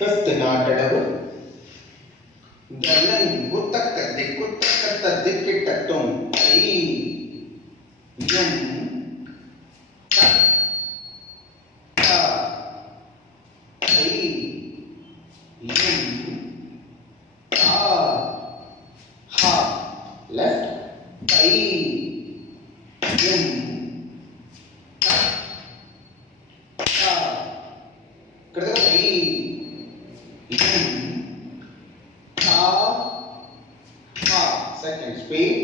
Fifth ನಾಟಡವು ಗಲ್ಲನ್ ಗುತ್ತಕ್ಕ ದಿಕ್ಕುತ್ತಕ್ಕ ದಿಕ್ಕಿಟ್ಟತ್ತುಂ I M ತ ತ I M ತ ಹ ಲೆಫ್ಟ್ ಐ ಯಂ ತ ತ ಕಡದ I yum ta ha second speed